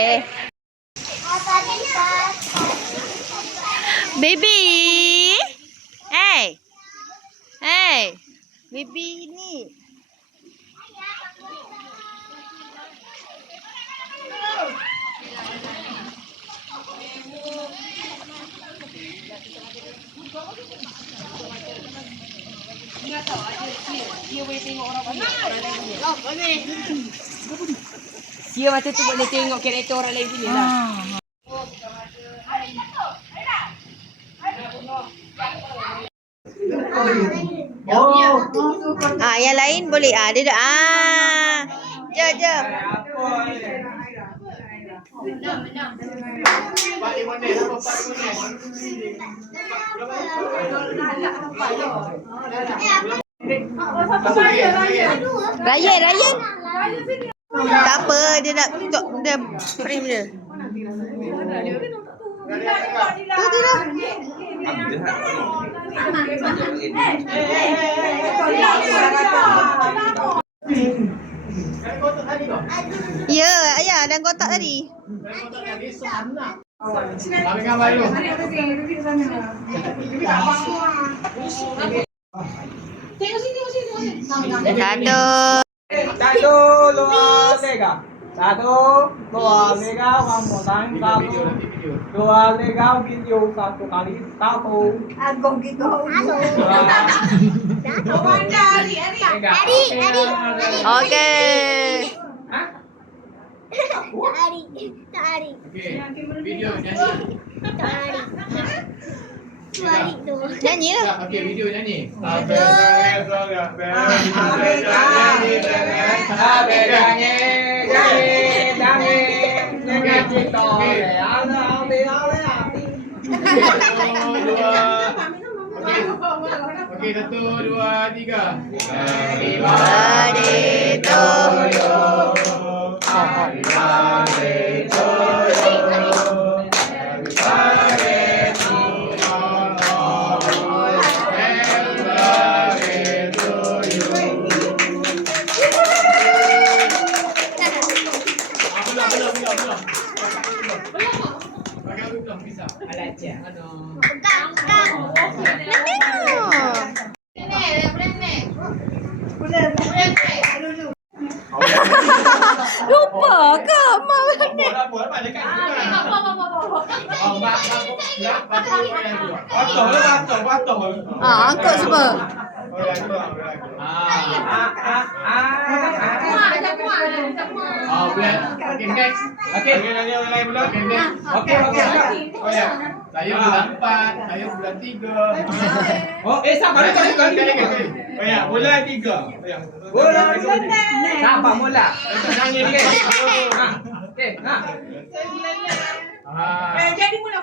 Okey. Baby. Hey. Hey. Baby ni. Dia boleh tengok orang lain punya. Dia macam tu boleh tengok karakter orang lain punya lah. Yang lain boleh. Dia dah. Jom. Ryan. Tak apa, dia nak tutup dia frame dia. Tu dah. Ya, ayah dan kotak tadi. Satu, dua, tiga. Satu, dua, tiga. One more time. Satu, dua, tiga. Video satu kali. Satu. Okey. Tarik. Video Nyanyi lah. Okey, video nyanyi. Okey, 1, 2, 3. Happy birthday to you. Happy birthday to you. Happy birthday to Lupa ke mak ni? Angkut semua. Okay, next. Okay, nyanyi orang lain pula. Okay, next. Okay. Oh ya. Saya bulan 4, saya bulan 3. Oh, sabar kali. Oh ya, bulan 3. Bulan sabar mula. Nyanyi ni. Okey, Jadi mula.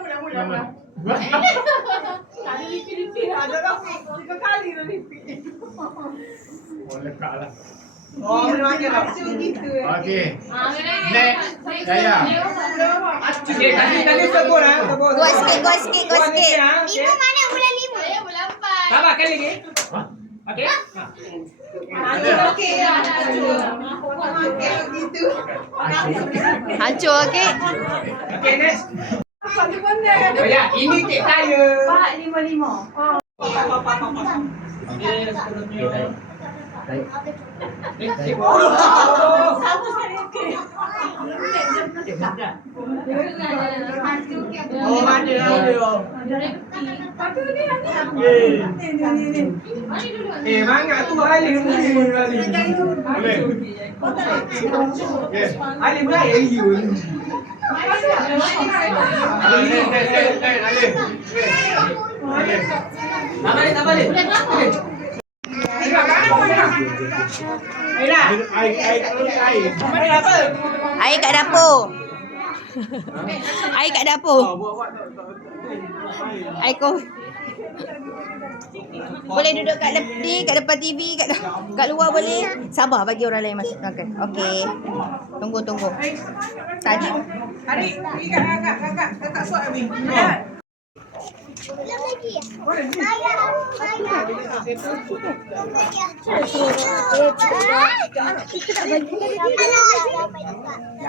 Tadi repeat. Ada dah 3 kali dah repeat. Boleh kalah. Oh, memang je lah. Okey. Next. Saya. Okey, tadi sebut lah. Kuat sikit. Lima mana bulan 5? Bulan 4. Sabar kali ni. Okey. Okey. Hancur okey. Okey, next. Satu benda. Oh ya, ini kek saya. Pak 55. Sama sekali okey. Oh, ada. Tapi ni ada. Ni. Mangga tu Ali mungkin kali. Boleh. Okey. Ali mulai you. Tak balik. Air kat dapur. Air kat dapur. Air kau. Boleh duduk kat depan TV, kat luar boleh. Sabar bagi orang lain masuk makan. Okey. Tunggu. Tadi. Adik, pergi kat kakak suap Abi. Belum lagi. Nak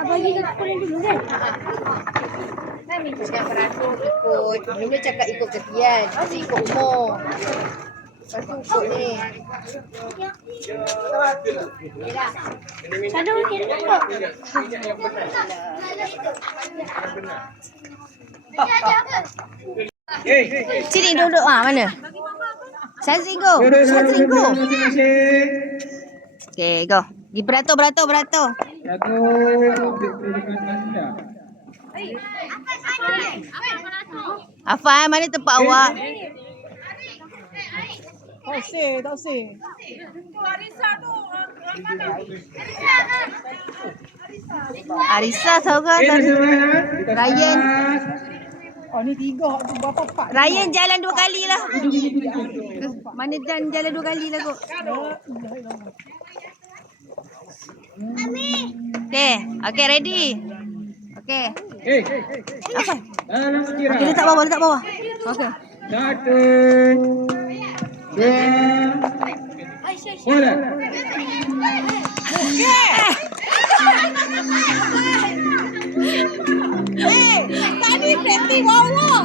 bagi kat sekolah dulu kan? Kan Minta cakap beratur ikut. Minta cakap ikut ketian. Mesti ikut umur. Lepas tu ikut ni. Shadow okey tak? Sini duduk. Mana? Shazri go. Shazri go. Masing-masing. Okay, go. Pergi beratur. Satu. Afan, mana tempat awak? Tak usah. Arisa, Saura, Ryan. Oh, ni 3. Tu berapa 4? Ryan jalan 2 kali lah. Mana Dan jalan 2 kali lah kot. Okay, ready. Okay. Apa? Dalam kira. Okay, letak bawah. Okay. 1, 2, mula. Tadi setting bawah.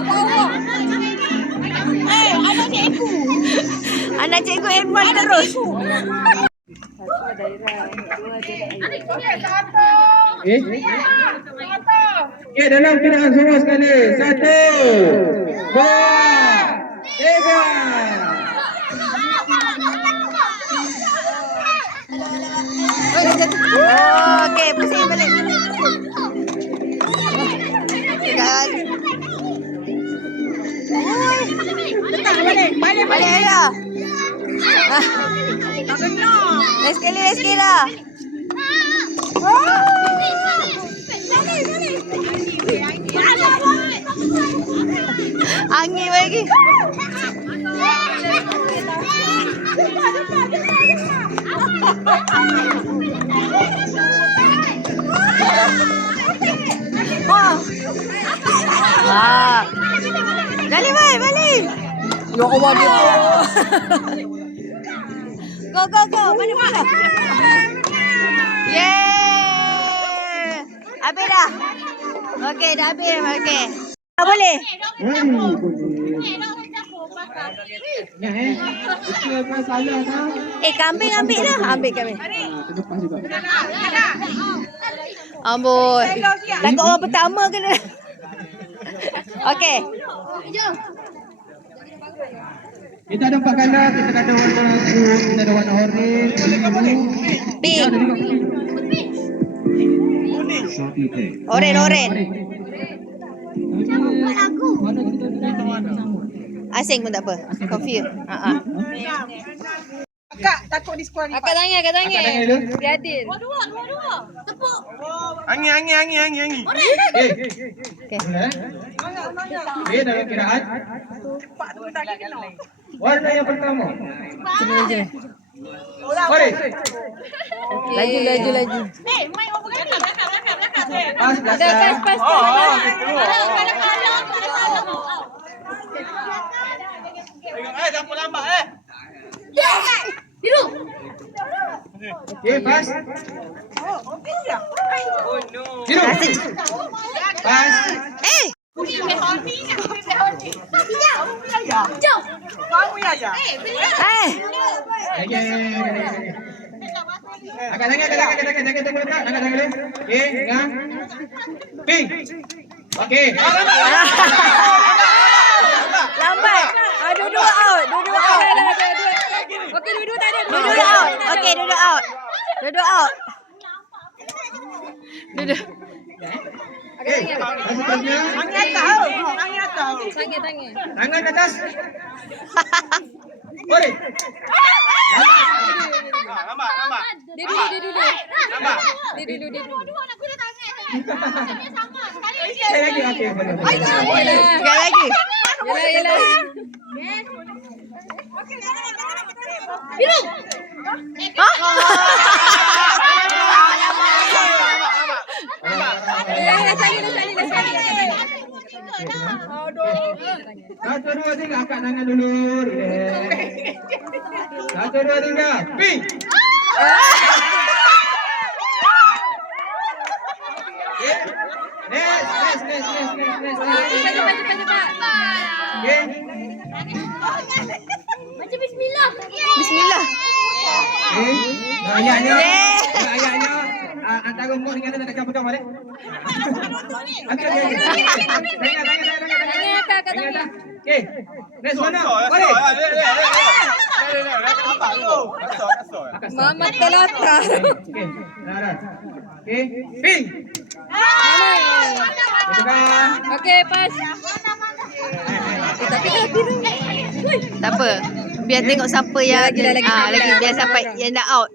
Anak cikgu handphone terus. Okay, dalam kiraan semua sekali. 1, 2, 3. Okay, pusing balik. Balik lah. Lagi sekali lah. Angin lagi. Balik. Ya Allah dia. Go. Mana? Yeay. Habis dah. Okey, dah habis. Okey. Boleh. Kambing ambil dah. Ambil kambing. Amboi. Takut orang pertama kena. Okey. Kita ada 4 color, kita ada warna kuning, kita ada warna orange, Pink. Oren. Asing pun tak apa. Confused. Akak takut di sekolah ni. Akak tanya. Biar adil. Angin. Okey. Okay, dalam kiraan. Warna yang pertama. Jom. Orange. Laju. Pas belakang. Pas. Siapa lambat Okay, pas. Biru. Pas. Kamu ya. Angkat tangan dulu. Okay, pegang. Pink. Okay. Lambat. Duduk out. Okey, duduk tak ada. Duduk out. Okey, duduk out. Duduk. Okay. Selanjutnya. Angin atas. Tangan atas. Orange. Lambat. Dia dulu. Lambat. Sekali lagi. Okay, boleh. Sekali lagi. Yelah. Satu, dua, tiga. Angkat tangan dulu. Relax. Satu, dua, tiga. Ping. Okay. Next. Okay. Macam bismillah. Bismillah. Okay. Ayahnya. Antara umur dengan nak campur-campur balik. Angkat dia. Tangan. Okay. Next mana? Balik. Mama terlata. Okay. Dah. Okay. Ping. Tekan. Okey, pas. Tapi biru. Tak apa. Biar tengok siapa yang lagi biar sampai yang dah out.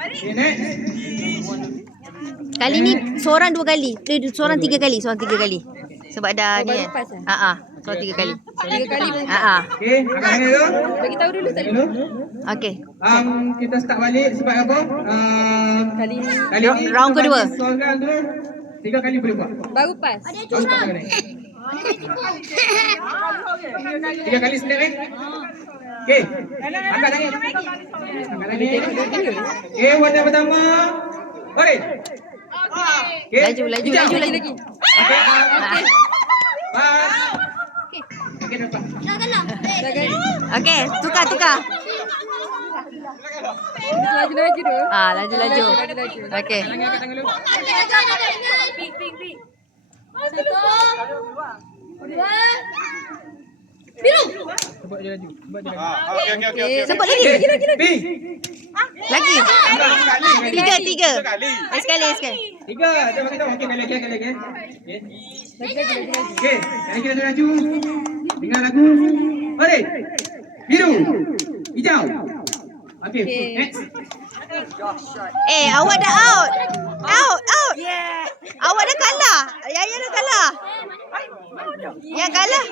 Okay, next. Kali ni seorang 2 kali. Seorang 3 kali, Sebab dah ni. Seorang 3 kali. 3 kali. Okay, angkat tangan dulu. Bagi tahu dulu tadi. Okey. Kita start balik sebab apa? Kali ni Kali ni Round kita kedua. bagi soalan dulu. 3 kali boleh buat. baru pas. Baru start balik. 3 kali snap Okay. Angkat tangan. Okay, warna pertama. Orange. Okay. Laju lagi. Okay. Pas. Okay, dapat. Okey, tukar. Laju tu. Laju. Okey. Angkat tangan dulu. Ping. 1 2 biru. Sebut je laju. Okey. Sebut lagi. Ping. Lagi. 3. Sekali. Sekali. 3. Dia bagi tahu. Okey, kali lagi. Okay. Okey, kali kita laju. Dengar lagu. Balik. Biru. Hijau. Okey, next. Awak dah out. Out. Awak dah kalah. Yaya dah kalah. Yang kalah.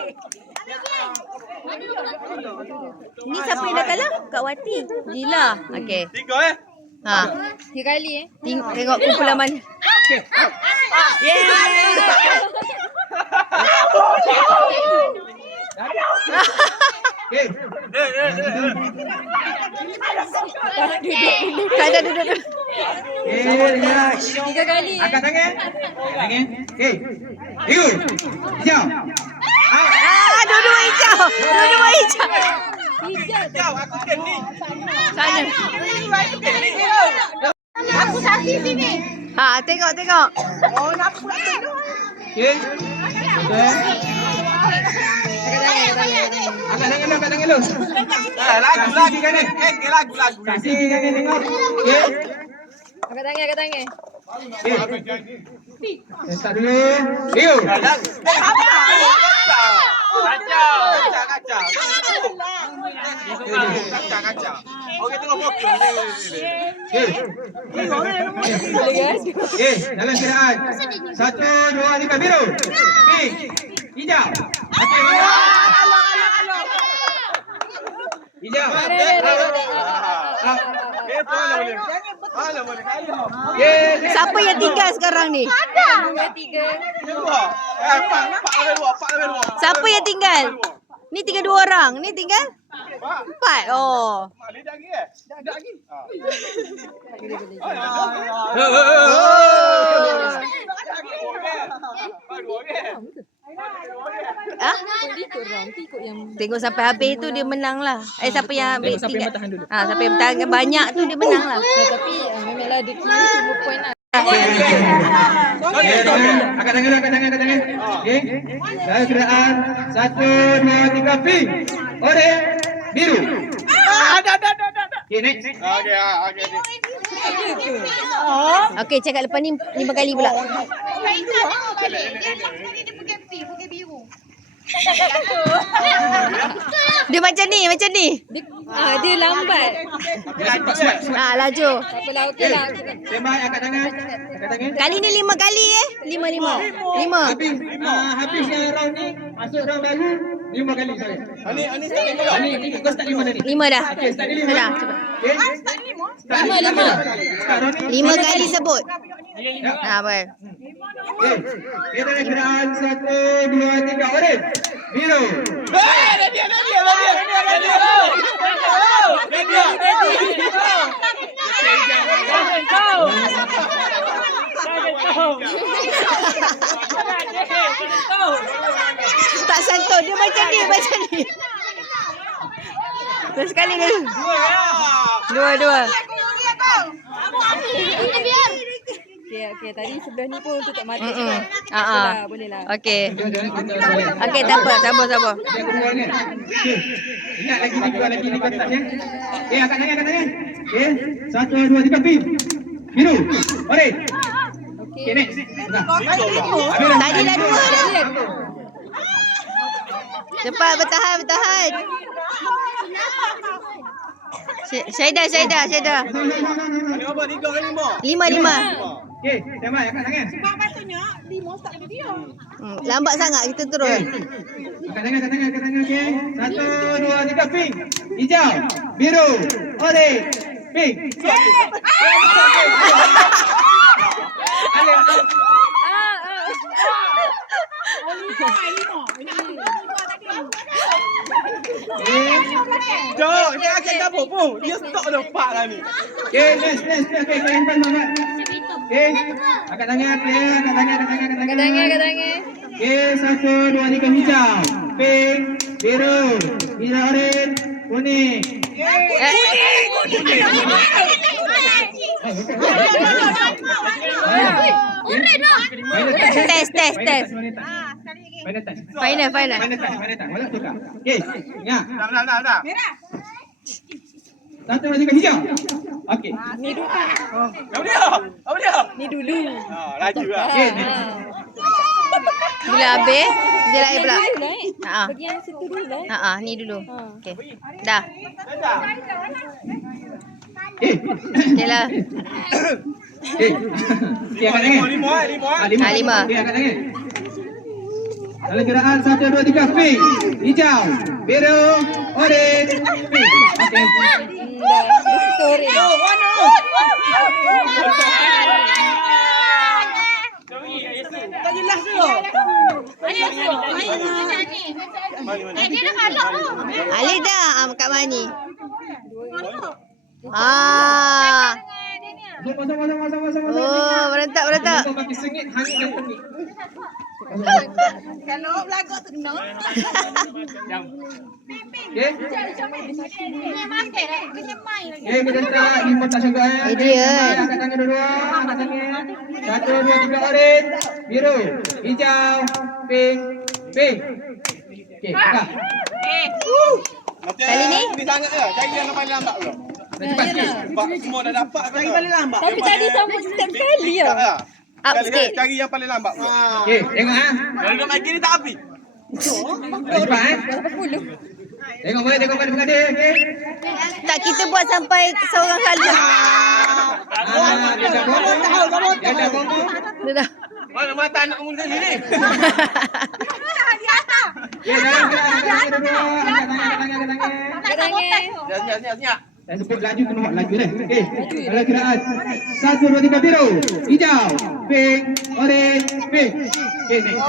Ni siapa yang dah kalah? Kak Wati. Dila. Okey. 3 3 kali Tengok kumpulan mana. Okey. Kada duduk. Okey, dengar. 3 kali. Angkat tangan. Okey. Biru. Hijau. Dua-dua hijau. Hijau aku keni. Sana. Aku saksi sini. Tengok. Oh, nak pula tidur. Okey. Betul. Angkat tangan lu. Lagu. Lagu. Kasih tangan tengok. Okey. Angkat tangan. Okey. Start dulu. Biru. Kacau. Okey, tengok fokus. Okey, dalam kiraan. 1, 2, 3, biru. Pink. Hijau. Okey, mana? Hijau. Okey. Siapa yang tinggal sekarang ni? 2 3. Siapa yang tinggal? Ni tinggal 2 orang. Ni tinggal 4. Oh. Ikut yang Tengok sampai habis tu dia menang lah. Siapa yang Tengok siapa yang tinggal. bertahan dulu. Siapa yang bertahan banyak tu dia menang lah. tapi memanglah dia kira semua point lah. Angkat tangan. Okey. Dalam kiraan 1, 2, 3, pink. Orange. Biru. Okey, next. Okey, cakap lepas ni 5 kali pula. Dia macam ni. Dia lambat. Laju. Tak apalah, okey lah. Tembak, angkat tangan. Kali ni 5 kali 5. Habis yang round ni, masuk round baru 5 kali saya. Ni kau start 5 tadi. 5 dah. Okey, start ni 5. Dah. Okey. Start 5. Start round ni. 5 kali sebut. Boleh. Okey. Kita ada kenaan 1, 2, 3. Orange. Biru. Tak santun. Dia macam ni. Terus sekali dulu. Dua. Okey, tadi sebelah ni pun tutup mata Mm-mm. juga. Boleh lah. Okey. Okey, tak apa. Sabar. Yang kedua ni. Okey. Ingat lagi lipat tak ya. Okey, angkat tangan. Okey. 1, 2, 3. Biru. Orange. Okey, next. Tadi dah 2 dah. Cepat, bertahan. Syaidah. 5. Okey, standby angkat tangan. Lambat sangat kita turun. Angkat tangan okey. 1, 2, 3. Pink. Hijau. Biru. Orange. Pink. Jom, ni akan dapur pun. Dia stop dah 4 lah ni. Okey, next. Okey, handpan Muhammad. Okey. Angkat tangan, clear. Angkat tangan. Okey, 1, 2, 3. Hijau. Pink. Biru. Orange. Kuning. Test. Final. Mana tak? Boleh tukar. Okey. Ya. Dah. 1, 2, 3. Hijau. Okey. Apa dia? Ni dulu. Laju lah. Okey. Bila habis, dia lain pula. Ha. Bagi yang situ dulu lah. Ni dulu. Okey. Dah. Okey lah. Okey. Angkat tangan. 5. 5. Okey, angkat tangan. Dalam kiraan 1, 2, 3. Pink. Hijau. Biru. Orange. Pink. Okey. Story. Alif dah. Kat Mani. Sama. Oh, berentak. Kaki sengit, hangit dan tengik. Kalau belagak tu kena. Okey. Kita start. Ni tak syangka. Adrian. Angkat tangan dua. 1, 2, 3. Orange. Biru. Hijau. Pink. Okey, buka. Kali ni? Ni sangat je. Cari yang paling lambat dulu. Cepat sikit. Sebab semua dah dapat. Lagi paling lambat. Tapi tadi sampai setiap kali lah. Up sikit. Cari yang paling lambat dulu. Okey, tengok ah. Kalau duduk mic ni tak habis. Cepat eh. Tengok balik bergaduh. Okey. Tak, kita buat sampai seorang kali. Dia dah bomo. Dia dah. Mana mata anak kamu sendiri? Okey, dalam angkat tangan. Siap. Dan sebut laju kena buat laju dah. Okey. Dalam kiraan 1, 2, 3. Biru. Hijau. Pink. Orange. Pink. Okey, next.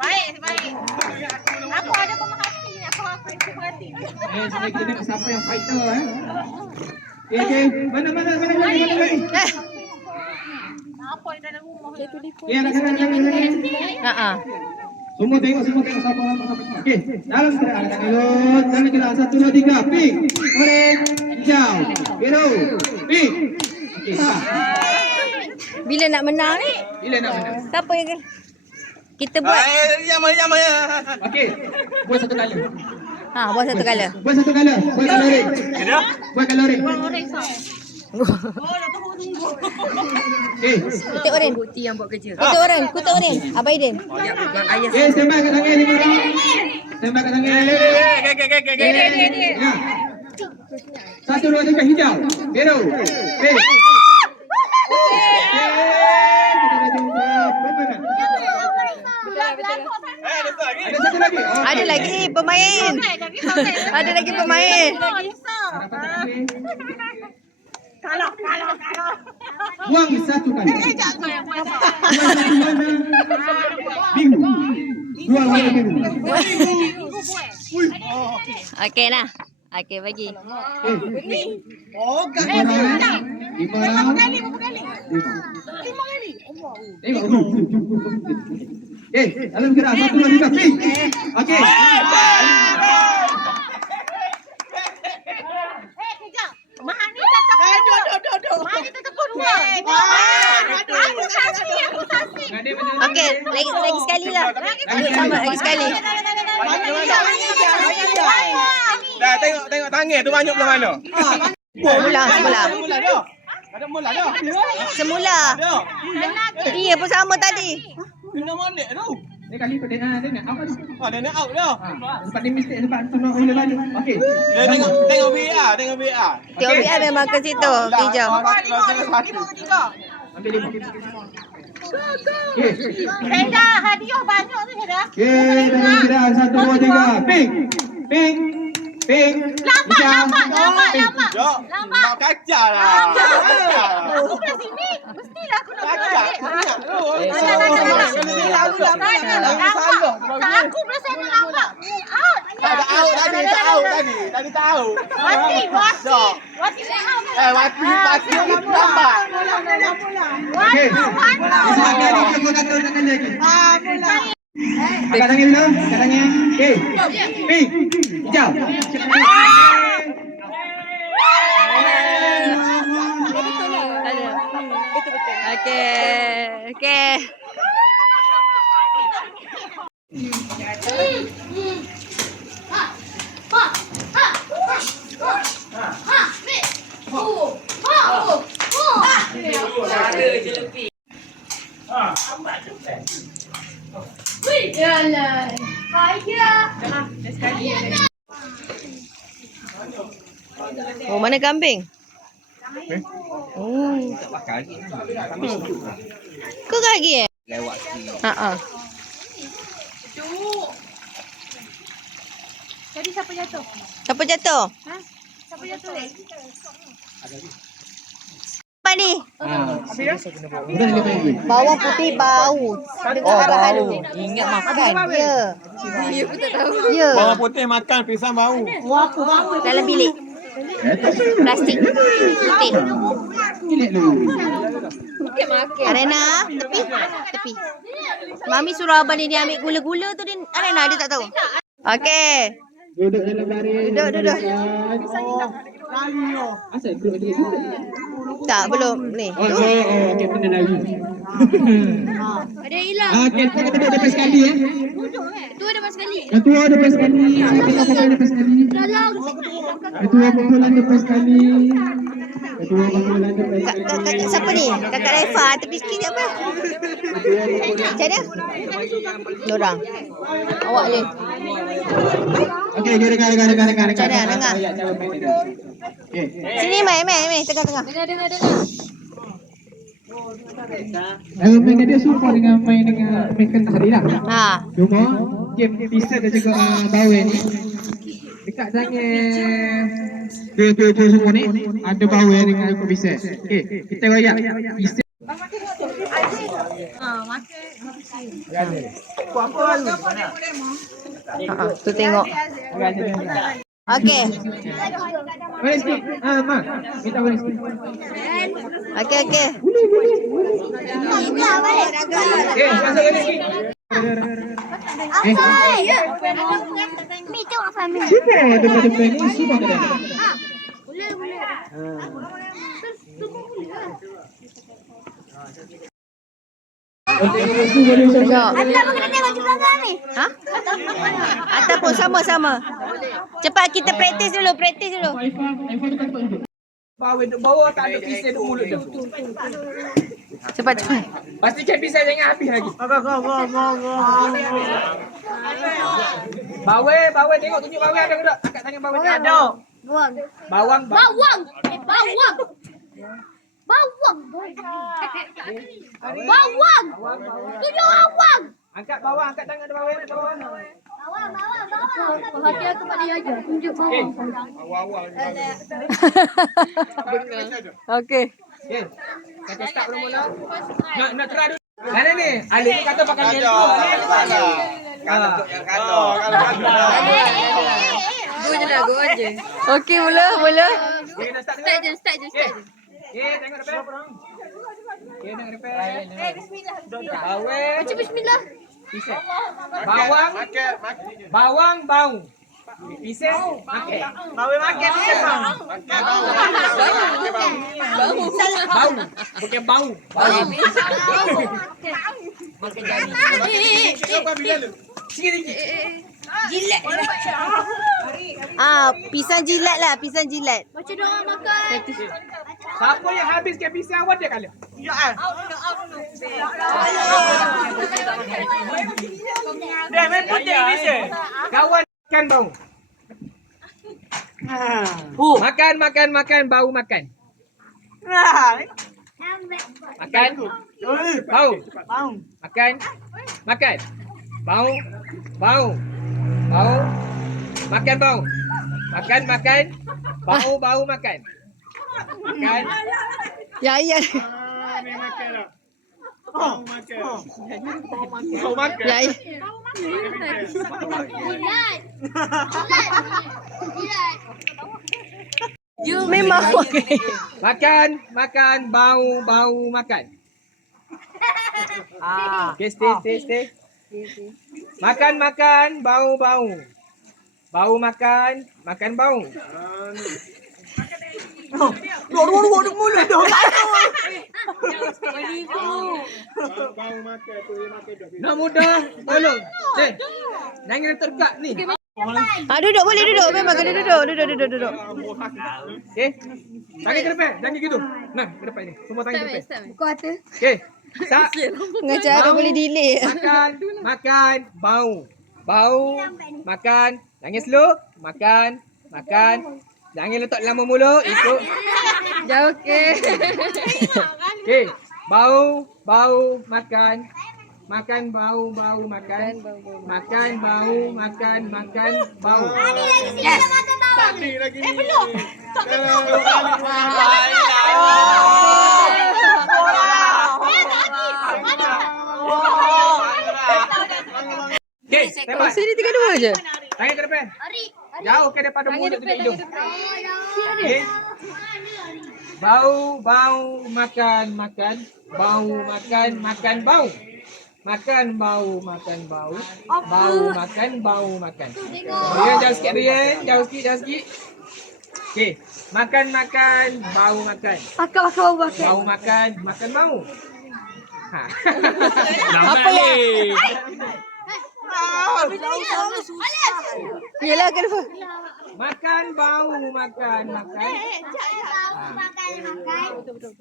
Baik. Aku ada pemerhati. Aku perhati. Saya kita tengok siapa yang fighter eh. Okey. Mana. Apa di dalam rumah? Okey, angkat. Semua tengok siapa. Okey. Dalam kiraan dalam kiraan 1, 2, 3. Pink. Orange. Hijau. Biru. Pink. Okey. Bila nak menang ni? Bila nak menang? Siapa yang kita buat? Yang Okey. Buat satu kali. Buat satu kala. Buat kalori. Buat kalori. Okey. Kutik oren. Bukti yang buat kerja. Kutik oren. Abang Aiden. Okey, standby kat tangan 5 orang. Standby kat tangan. Ya. 1, 2, 3. Hijau. Biru. Pink. Kita dah jumpa pemenang. Ada satu lagi. Ada lagi pemain. Ada lagi pemain. Harapan tak habis. Kalau. Buang satu kali. Buang satu warna biru. Dua warna biru. Okey nah. Okey bagi. Oh, kan. Lima round. Tengok tu. Dalam gerak 1, 2, 3, ping. Okey. Okey, lagi sekali lah. Lagi sekali. Dah tengok tangan tu banyak belah mana? Semula. Ada mula dah. Semula. Dia pun sama tadi. Kena mana tu? Dia kali pada dia nak apa tu? Dah nak out dah. Sebab dia mistake sebab tu nak ulang balik. Okey. Dia tengok VAR, tengok VAR. Tengok biar memang ke situ. Hijau. Ambil 5. Dah hadiah banyak tu dah. Okey, dalam gerak 1, 2, 3, ping. Ping. Ping. Lambat. Jom. Nak kacau lah. Aku belah sini. Mestilah aku nak Kacau. Aku belah sana lambat. Out. Tak out tadi. Tadi tak out. Wati dah out. Wati lambat. Okey. Usahakan dia kau kata tangan lagi. Angkat tangan dulu. Angkat tangan. Okey. Ping. Hijau. Okey. Oh, mana kambing? Oh. Kau kaki lewat sini. Jadi siapa jatuh? Siapa jatuh? Siapa jatuh? Apa ni? Sudah dia main lagi. Bawang putih bau. Dengar arahan dulu. Ingat makan. Ya. Ya. Bawang putih makan, pisang bau. Dalam bilik. Plastik. Putih. Bilik dulu. Arena, tepi. Mami suruh abang dia ambil gula-gula tu dia. Arena dia tak tahu. Okey. Duduk dalam baris. Duduk. Asal duduk di situ. Tak, belum. Ni. Oh, okey, benar lagi. Ada hilang. Okey, kita duduk depan sekali ya. Tu ada mas sekali. Ketua depan sekali. Ketua kumpulan depan sekali. Ketua kumpulan depan sekali. Ketua kumpulan depan sekali. Siapa ni? Kakak Raifa. Tepi sikit ni apa? Macam mana? Diorang. Awak ni. Okey, dia dengar. Macam mana? Dengar. Okey. Sini, Mai. Tengah-tengah. Main dia serupa dengan main tadi lah. Ha. Cuma game pisa dan juga bawah ni dekat jangan tu semua ni ada bawah dengan aku bisa. Okey, kita royak pisa. Tu tengok. Okey. Boleh sikit. Ma. Minta boleh sikit. Okey. Masuk boleh sikit. Mi tengok family. Super depan ni super kena. Boleh. Tengok. Atau kena tengok juga kami. Ha? Ataupun sama-sama. Cepat kita praktis dulu. Bawah tak ada pisau duk mulut dia. Cepat. Pastikan pisau jangan habis lagi. Bawah tengok tunjuk bawah ada ke tak? Angkat tangan bawah ada. Bawang. Tunjuk bawang. Angkat bawah, angkat tangan ada bawah. Hati aku pada dia aja. Tunjuk bawang. Okey. Okay. Kata start mula-mula. Nak try dulu. Mana ni? Alif ni kata pakai ni. Kalau untuk yang kata. Go je dah, go je. Okey, mula. Okay, dah start Start dulu. je, start je. Okay, tengok depan. Okay, tengok depan. Bismillah. Bawang. Baca bismillah. Pisang. Bawang, bau. Pisang, makan. Bawang makan, pisang bau. Bau. Bukan bau. Makan jadi. Sikit. Jilat. Pisang jilat lah, pisang jilat. Baca doa makan. Siapa yang habiskan pisang awak dia kali? Dah main putih pisang. Kawan makan bau. Makan, bau makan. Makan. Bau. Makan. Bau. Makan bau. Makan. Bau makan. Makan. Ya. Bau makan. Ya. Jilat. Memang. Makan, bau makan. Okay, stay. Makan, bau. Bau makan bau. Nak mudah, tolong. Jangan terdekat ni. Duduk boleh duduk. Memang kena duduk. Okay. Tangan ke depan, jangan gitu. Nah, ke depan ni. Semua tangan ke depan. Kau kata. Okay. Start. Mengajar boleh delay. Makan, bau. Makan. Jangan slow. Makan. Jangan letak dalam mulut, ikut. Jauh, okey. Okay. Bau, makan. Makan, bau, makan. Makan, bau, makan, bau. Yes. Belum. Okay, tembak. Sini 3-2 je. Tangan ke depan. Jauh ke daripada mulut tu hidung. Okay. Bau, makan. Bau, makan, bau. Makan, bau, bau. Bau, makan. Rian, jauh sikit, Rian. Jauh sikit. Okay. Makan, bau makan. Bau makan bau. Ha. Apa yang? Yelah kenapa? Makan, bau, makan.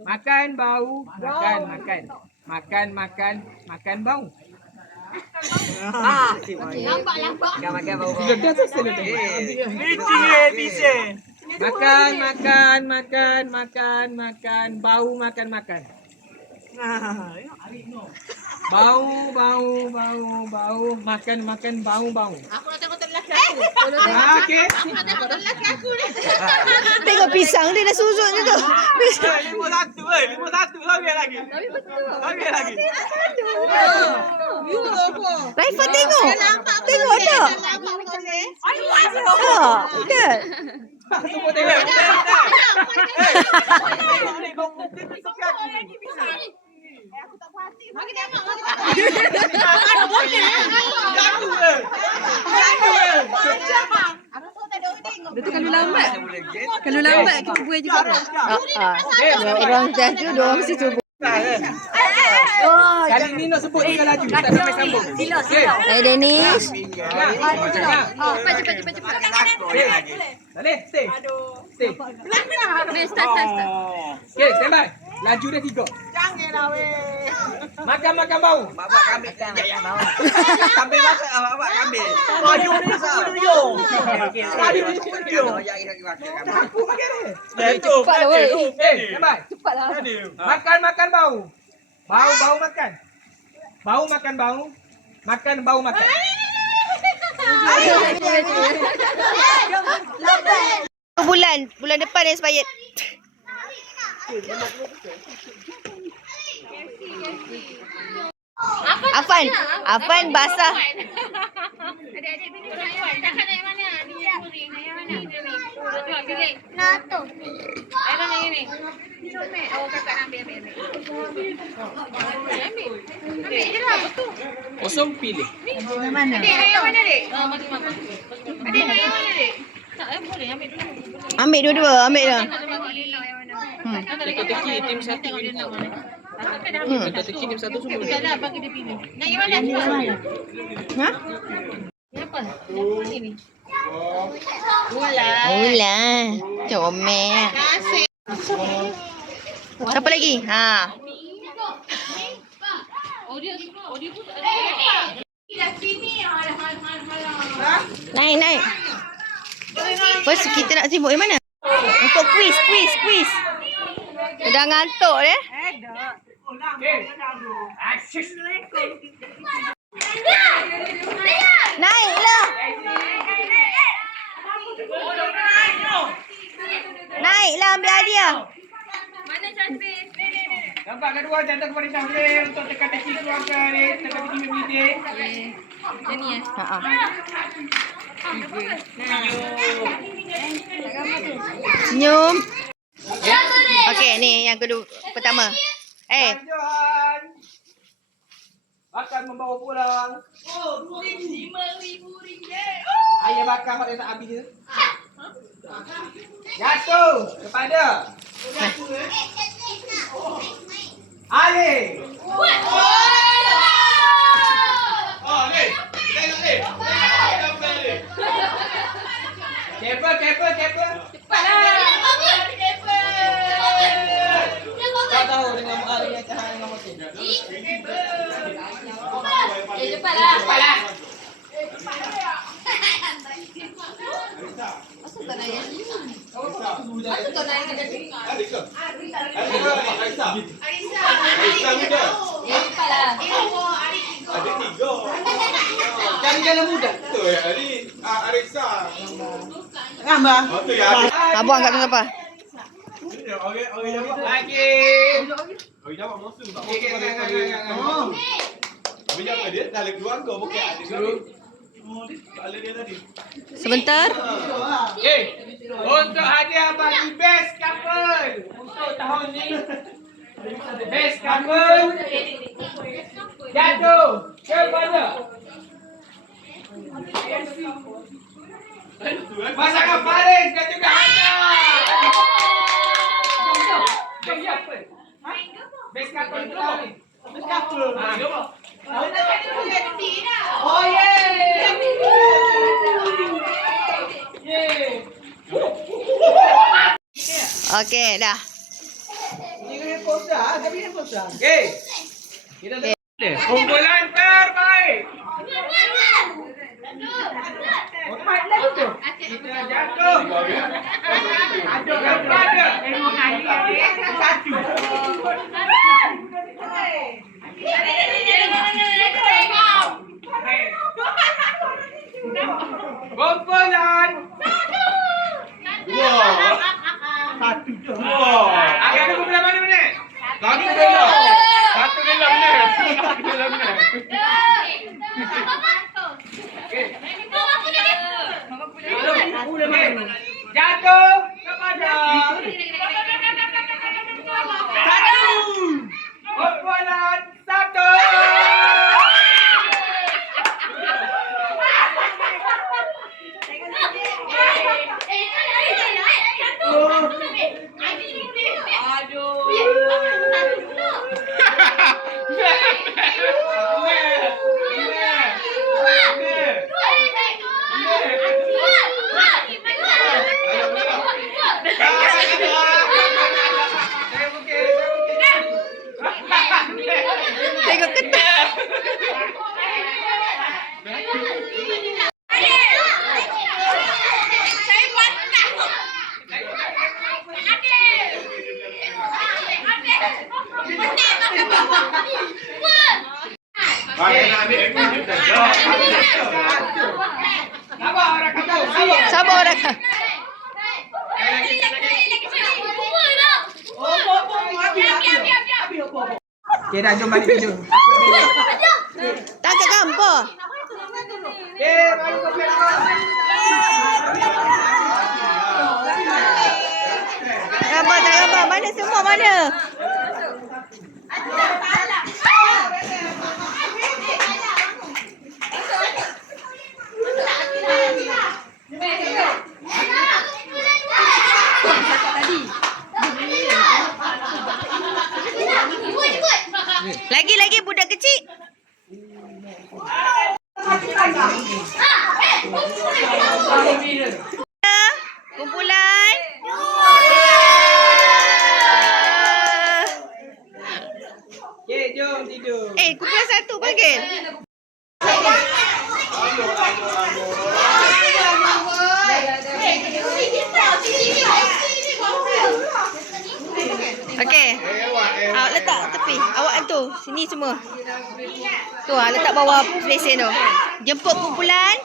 Makan, bau, makan. Makan, bau. Nampak. Sudah selesai dah. Makan, bau, makan. Bau, makan, bau. Aku nak tengok lelaki aku. Okey. Aku nak tengok lelaki aku ni. Tengok pisang dia dah susut je tu. 51 habis lagi. Raifah tengok. Tengok tak? Tak. Semua tengok. Bagi tengok. Dia tu kalau lambat. Kalau lambat kita buat juga. Orang jaga, orang mesti cuba. Kali ni nak sebut dia laju. Tak sampai sambung. Okey. Hai Danish. Cepat. Boleh? Stay. Start. Okey, stand by. Laju dia 3. Janganlah weh. Makan bau. Bapak kambing tak yang tahu. Kambing masak bapak kambing. Baju ni studio. Tadi ni studio. Aku makan ni. Cepat lah weh. Stand by. Cepatlah. Makan bau. Bau makan. Bau makan bau. Makan bau makan. Bulan depan expired. Afan. Afan basah. Adik-adik pilih nak yang mana? Nak yang mana? Ni yang kuning. Nak yang mana? Ni. Tengok pilih. Nak tu. Ayo yang ini. Oh kakak nak ambil. Ambil je lah. Betul. Kosong pilih. Yang mana? Adik nak yang mana dek? Bagi mama. Adik nak yang mana dek? Tak boleh ambil dulu. Ambil dua-dua, ambil dah. Nak tengok dia nak yang mana? Teka-teki tim satu win. Teka-teki tim satu semua. Tak lah bagi dia pilih. Nak yang mana? Ha? Yang apa? Yang mana ni? Ular. Ular. Comel. Nasi. Siapa lagi? Ha. Audio pun tak ada. Dah sini. Naik, naik. First kita nak sibuk yang mana? Untuk quiz. Dah ngantuk dia. Naiklah. Naiklah ambil hadiah. Mana Syafir? Nampak kedua jatuh kepada Syafir untuk teka-teki keluarga ni. Teka-teki meeting. Macam ni eh? Ha. Senyum. Okey, ni yang kedua pertama. Johan. Akan membawa pulang. Ayah bakar hot yang tak habis je. Jatuh kepada Ali. Kepa. Kau tahu dengan Ali yang cahaya dengan motif. Cepatlah. Cari jalan mudah. Abang kat tu siapa? Lagi. Sebentar. Untuk hadiah bagi best couple untuk tahun ni. Best couple jatuh kepada pasangan Faris dan juga Hana. Best couple tu tahun ni. Best couple. Oh yeah. Okey, dah. Okey. Kita kumpulan terbaik. Kita jatuh. Ada kepada satu. Kumpulan agak ada kumpulan mana? Satu dalam. Jatuh kepada satu. Kumpulan satu. Tengok ketat. Sabar orang. Oh, Okay, dah jom balik tidur. Tangkap gambar. Okay, balik ke platform. Gambar tak gambar. Mana semua mana? Lagi budak kecil. Kumpulan. Okay, jom tidur. Kumpulan satu panggil. Okey. Letak tepi. Awak tu. Sini semua. Tu letak bawah besen tu. Jemput kumpulan.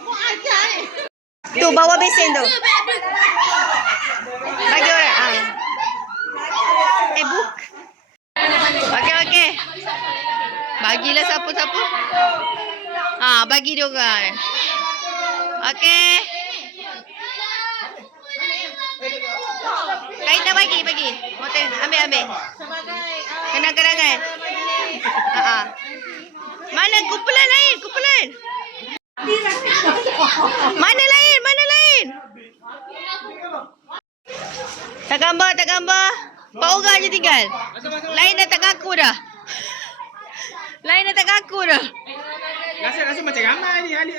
Tu bawah besen tu. Bagi orang. Book. Okey. Bagilah siapa-siapa. Bagi dia orang. Okey. Kain dah bagi. Motor ambil. Kenang-kenangan. Mana kumpulan lain? Mana lain? Tak gambar. 4 orang je tinggal. Lain dah tak ngaku dah. Rasa macam ramai ni ahli.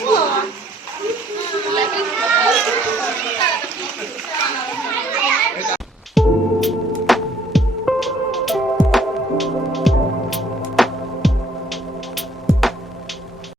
Dua.